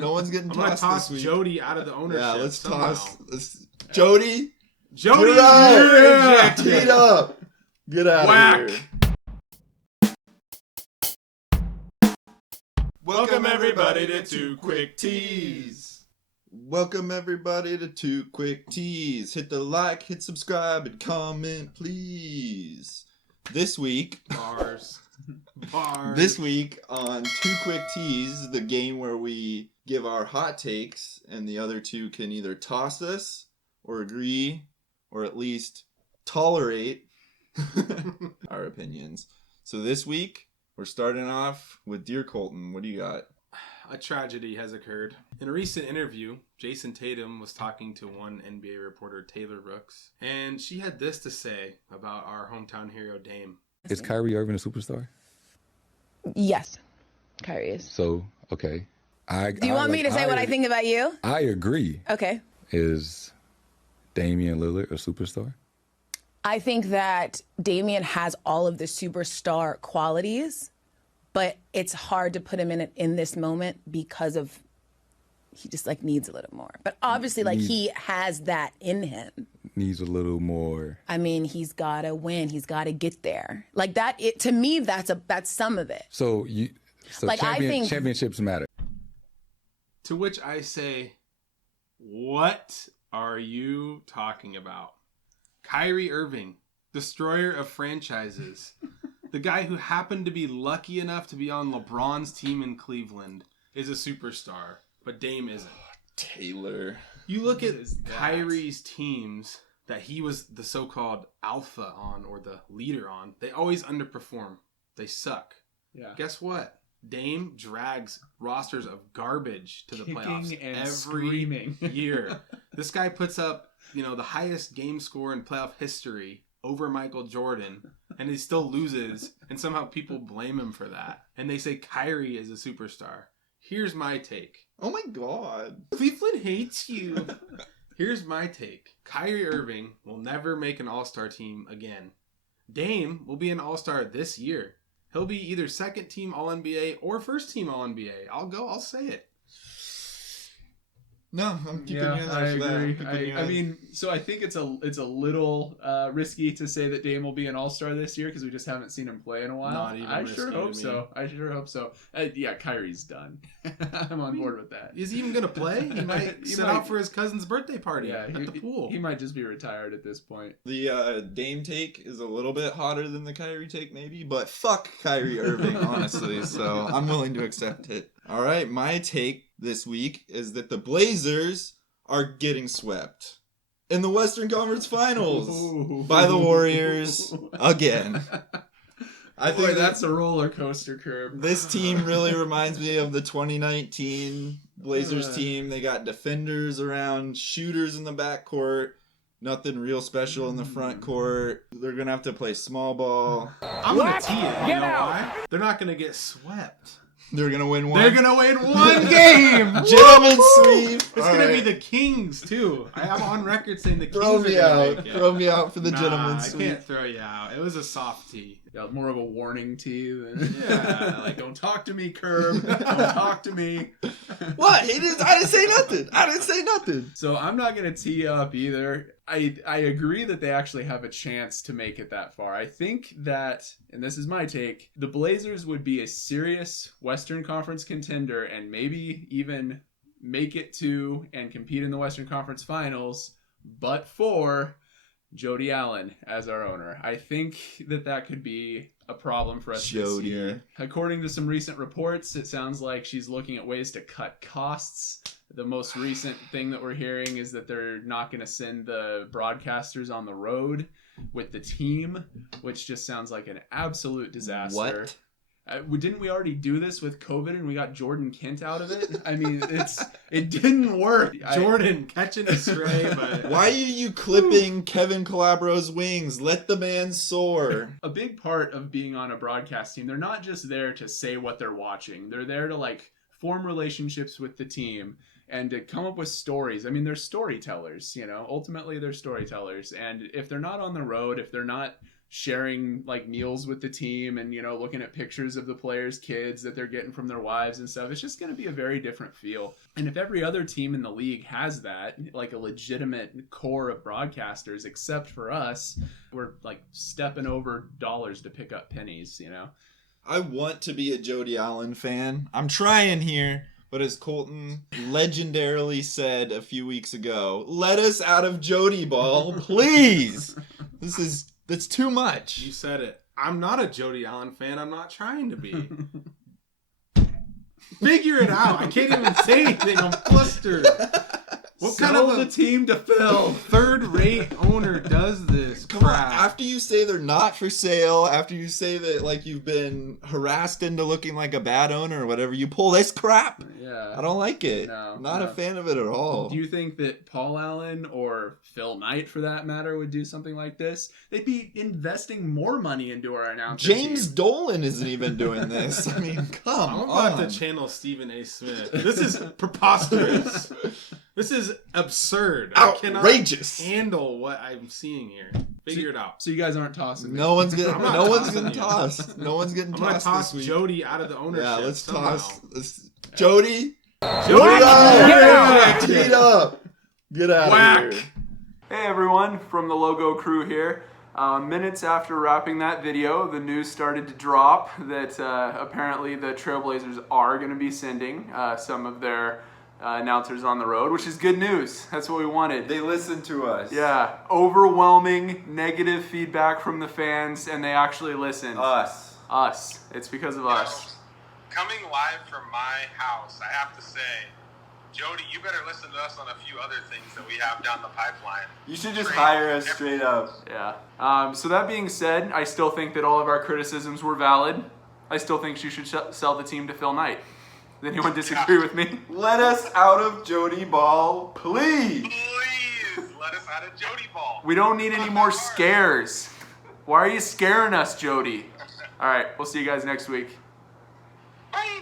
No one's getting I'm gonna tossed toss this week. Jody out of the ownership. Yeah, let's somehow. toss. Jody, Jody, you're ejected. Teed up. Get out Whack. of here. Welcome everybody to Two Quick Teas. Welcome everybody to Two Quick Teas. Hit the like, hit subscribe, and comment, please. This week, Bars. This week on Two Quick Teas, the game where we give our hot takes, and the other two can either toss us, or agree, or at least tolerate our opinions. So this week, we're starting off with Dear Colton. What do you got? A tragedy has occurred. In a recent interview, Jason Tatum was talking to one NBA reporter, Taylor Rooks, and she had this to say about our hometown hero, Dame. Is Kyrie Irving a superstar? Yes, Kyrie is. So, okay. Do you want me to say what I think about you? I agree. Okay. Is Damian Lillard a superstar? I think that Damian has all of the superstar qualities, but it's hard to put him in this moment because of he just like needs a little more. But obviously, like he has that in him. Needs a little more. I mean, he's got to win. He's got to get there. Like that. To me, that's some of it. So like I think championships matter. To which I say, what are you talking about? Kyrie Irving, destroyer of franchises. The guy who happened to be lucky enough to be on LeBron's team in Cleveland is a superstar, but Dame isn't. Taylor. You look at Kyrie's teams that he was the so-called alpha on or the leader on, they always underperform. They suck. Yeah. Guess what? Dame drags rosters of garbage to the playoffs every year. This guy puts up, the highest game score in playoff history over Michael Jordan, and he still loses, and somehow people blame him for that. And they say Kyrie is a superstar. Here's my take. Oh my God. Cleveland hates you. Here's my take. Kyrie Irving will never make an all-star team again. Dame will be an all-star this year. He'll be either second team All-NBA or first team All-NBA. I'll say it. No, I'm keeping you in there I for that. agree. I mean, so I think it's a little risky to say that Dame will be an all-star this year because we just haven't seen him play in a while. Not even I risky sure to hope me. so. I sure hope so. Yeah, Kyrie's done. I'm on board with that. Is he even going to play? He might sit out for his cousin's birthday party at the pool. He might just be retired at this point. The Dame take is a little bit hotter than the Kyrie take, maybe, but fuck Kyrie Irving, honestly, so I'm willing to accept it. All right, my take this week is that the Blazers are getting swept in the Western Conference Finals by the Warriors again. I think that's a roller coaster curve. This team really reminds me of the 2019 Blazers team. They got defenders around, shooters in the backcourt, nothing real special in the front court. They're going to have to play small ball. I'm going to tee it. You know why? They're not going to get swept. They're going to win one. They're going to win one game. Gentlemen's sweep. It's going to be the Kings, too. I am on record saying the Kings Throw are me going to out. make it. Throw me out for the gentlemen's I sweep. can't throw you out. It was a soft tee. Yeah, more of a warning tee than Yeah. don't talk to me, Curb. Don't talk to me. What? I didn't say nothing. So I'm not gonna tee up either. I agree that they actually have a chance to make it that far. I think that, and this is my take, the Blazers would be a serious Western Conference contender and maybe even make it to and compete in the Western Conference Finals, but for Jody Allen as our owner. I think that could be a problem for us this year. According to some recent reports, it sounds like she's looking at ways to cut costs. The most recent thing that we're hearing is that they're not going to send the broadcasters on the road with the team, which just sounds like an absolute disaster. What? Didn't we already do this with COVID and we got Jordan Kent out of it? I mean, it didn't work. Jordan catching a stray, but Why are you clipping Kevin Calabro's wings? Let the man soar. A big part of being on a broadcast team, they're not just there to say what they're watching. They're there to form relationships with the team and to come up with stories. I mean, they're storytellers, ultimately they're storytellers. And if they're not on the road, if they're not sharing like meals with the team and, you know, looking at pictures of the players' kids that they're getting from their wives and stuff. It's just going to be a very different feel. And if every other team in the league has that, like a legitimate core of broadcasters, except for us, we're like stepping over dollars to pick up pennies, you know? I want to be a Jody Allen fan. I'm trying here. But as Colton legendarily said a few weeks ago, let us out of Jody Ball, please. That's too much. You said it. I'm not a Jody Allen fan. I'm not trying to be. Figure it out. I can't even say anything. I'm flustered. What kind of the team to fill? third-rate owner does this Come on, crap? after you say they're not for sale, after you say that like you've been harassed into looking like a bad owner or whatever, you pull this crap. Yeah. I don't like it. No, not a fan of it at all. Do you think that Paul Allen or Phil Knight, for that matter, would do something like this? They'd be investing more money into our announcer James team. Dolan isn't even doing this. I mean, come I'm on. about to channel Stephen A. Smith. This is preposterous. This is absurd. Outrageous. I cannot handle what I'm seeing here. Figure it out. So you guys aren't tossing me. No one's getting. I'm not No one's tossing getting you. tossed. No one's getting I'm gonna tossed toss this week. Jody out of the ownership. Yeah, let's somehow. toss. Jody. Jody, Get up. Get out Whack. of here. Hey everyone, from the Logo crew here. Minutes after wrapping that video, the news started to drop that apparently the Trailblazers are going to be sending some of their announcers on the road, which is good news. That's what we wanted. They listen to us. Yeah, overwhelming negative feedback from the fans, and they actually listened. Us. It's because of us. Coming live from my house, I have to say, Jody, you better listen to us on a few other things that we have down the pipeline. You should just hire us straight up. Yeah. So that being said, I still think that all of our criticisms were valid. I still think you should sell the team to Phil Knight. Does anyone disagree with me? Let us out of Jody Ball, please. Please, let us out of Jody Ball. We don't need any more scares. Why are you scaring us, Jody? All right, we'll see you guys next week. Bye.